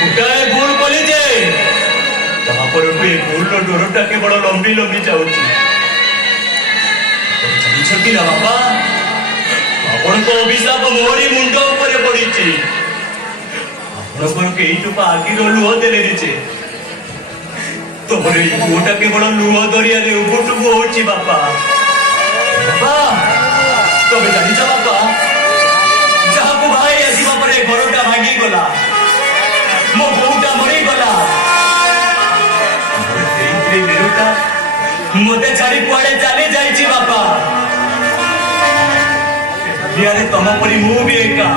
ଗୋଟାଏ ଭୁଲ କଲି ଯେ ତାପରଠୁ ଏ ଭୁଲର ଡୋରଟା କେବଳ ଲମ୍ବି ଲମ୍ବି ଯାଉଛି। ଜାଣିଛନ୍ତି ନା ବାପା, ଆପଣଙ୍କ ଅଭିଶାପ ମୋରି ମୁଣ୍ଡ ଉପରେ ପଡିଛି। ଆପଣଙ୍କର କେଇ ଟୋପା ଆଖିର ଲୁହ ଦେଲେ ଯେ ତମର ଏଇ ପୁଅଟା କେବଳ ଲୁହ ଦରିଆରେ ଉବୁଟୁବୁ ହଉଛି। ବାପା ବାପା ତମେ ଜାଣିଛ ବାପା, ଯାହାକୁ ଭାଇ ଆସିବା ପରେ ଘରଟା ଭାଙ୍ଗିଗଲା, ମୋ ବୋଉଟା ମରିଗଲା, ସେଇଥିରେ ମେରୁଟା ମତେ ଛାଡି କୁଆଡେ ଚାଲି ଯାଇଛି। ବାପା ଦୁନିଆରେ ତମ ପରି ମୁଁ ବି ଏକା,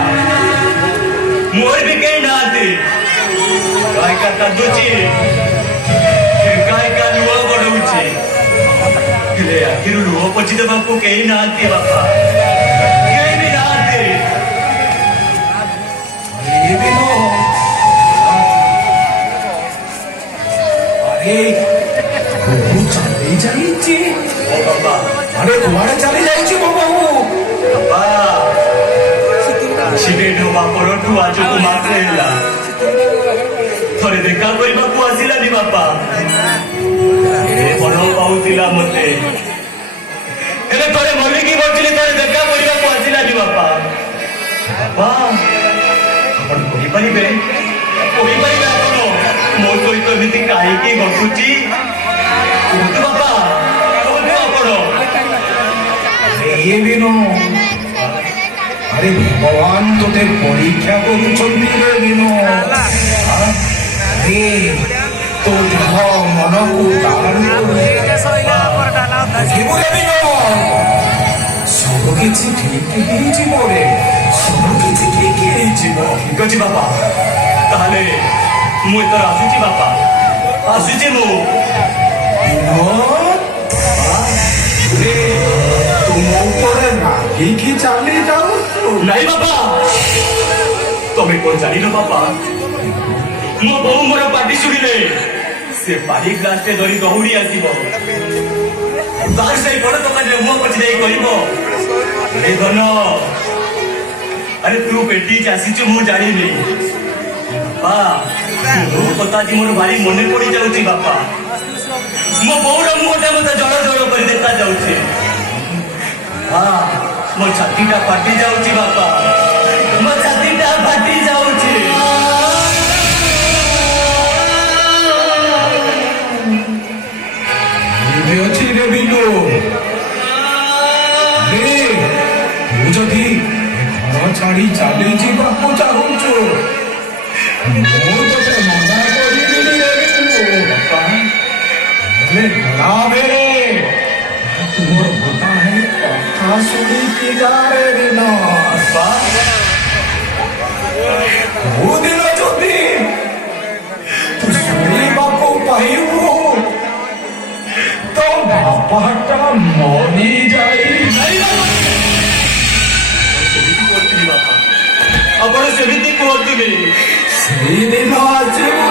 ମୋର ବି କେହି ନାହାନ୍ତି। ଏକା କାନ୍ଦୁଛି, ଏକା ଲୁହ ବଢଉଛି, ହେଲେ ଆଖିରୁ ଲୁହ ପୋଛି ଦେବାକୁ କେହି ନାହାନ୍ତି। ବାପା କେହି ବି ନାହାନ୍ତି। ଚାଲି ଯାଇଛି। ଓ ବାପା, ଆରେ କୁଆଡେ ଚାଲି ଯାଇଛି ମୋ ବୋହୂ? ବାପା ଆକ୍ସିଡେଣ୍ଟ ହବା ପରଠୁ ଆଜକୁ ମାସେ ହେଲା ଥରେ ଦେଖା କରିବାକୁ ଆସିଲାନି। ବାପା ଭଲ ପାଉଥିଲା ମତେ, ହେଲେ ଥରେ ମଲିକି ବସିଲି, ଥରେ ଦେଖା କରିବାକୁ ଆସିଲାନି। ବାପା ବାପା ଆପଣ କହିପାରିବେ ଆପଣ ମୋ ସହିତ ଏମିତି କାହିଁକି ଘଟୁଛି? କୁହନ୍ତୁ ବାପା, କୁହନ୍ତୁ ଆପଣ। ଆରେ ଭଗବାନ ତୋତେ ପରୀକ୍ଷା କରୁଛନ୍ତି ରେ ବିନୁ। ତୋ ଦେହ ମନକୁ ସବୁ କିଛି ଠିକ ହେଇଯିବ ରେ, ସବୁ କିଛି ଠିକ ହେଇଯିବ। ଠିକ ଅଛି ବାପା, ତାହେଲେ ମୁଁ ଏଥର ଆସୁଛି। ବାପା ଆସୁଛି ମୁଁ। ତୁମ ଉପରେ ରାଗିକି ଚାଲି ଯାଉଛୁ? ନାଇଁ ବାପା, ତମେ କଣ ଜାଣିନ ବାପା, ମୋ ବୋଉ ମୋର ପାଟି ଶୁଣିଲେ ସେ ପାଣି ଗ୍ଲାସଟେ ଧରି ଦୌଡ଼ି ଆସିବ, ତାର ସେଇ ବଡ ଦୋକାନରେ ମୁହଁ ପଛି ଦେଇ କହିବ, ଏ ଧନ, ଆରେ ତୁ ପେଟିକି ଆସିଛୁ ମୁଁ ଜାଣିନି। ବାପା ମୋ କଥା ଆଜି ମୋର ଭାରି ମନେ ପଡି ଯାଉଛି। ବାପା ମୋ ବୋଉର ମୁହଁଟା ମତେ ଜଳ ଜଳ କରି ଦେଖା ଯାଉଛି। ମୋ ଛାତିଟା ଫାଟି ଯାଉଛି। ବାପା ମୋ ଛାତିଟା ଫାଟି ଯାଉଛି। ଅଛି ରେ ବିନୁ। ତୁ ଯଦି ଘର ଛାଡି ଚାଲି ଯିବାକୁ ଚାହୁଁଛୁ, ମୁଁ ତୋତେ ମନା କରିବିନି ରେ ବିନୁ। ହେଲେ ଗଲା ବେଳେ ତୁମର ଗୋଟାଏ କଥା ଶୁଣିକି ଯା ରେ ବିନୁ। କୋଉଦିନ ଯଦି ତୁ ଶୁଣିବାକୁ ପାଇବୁ ତ ବାପାଟା ମରି ଯାଇ। ଆପଣ ସେମିତି କୁହନ୍ତୁନି। ସେଇଦିନ ଆସିବୁ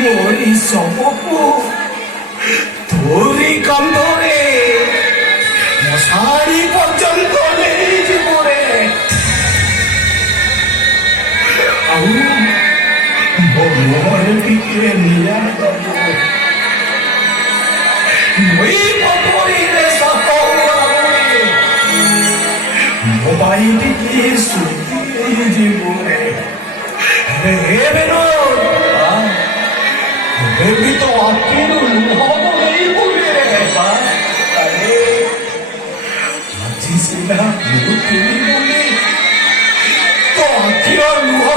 ମୋରି ଶବକୁ ତୋରି କାନ୍ଧରେ ମୋ ଶାଢ଼ୀ ପର୍ଯ୍ୟନ୍ତ ନେଇଯିବୁ ରେ। ଆଉ ମୋ ମୁହଁରେ ଟିକେ ନିଆଁ ଦବୁ। ନଈ ପୋଖରୀରେ ସାପ ଉଡ଼ାବୁଡ଼ି ମୋ ପାଇଁ ଟିକେ ଶୁଖି ହେଇଯିବୁ ରେ। ଏବେ ବି ତ ଆଖିରୁ ଲୁହ ବୋହିବୁ ରେ। ଆଜି ସିନା ମୁଁ ଥିଲି ବୋଲି ତୋ ଆଖିର ଲୁହ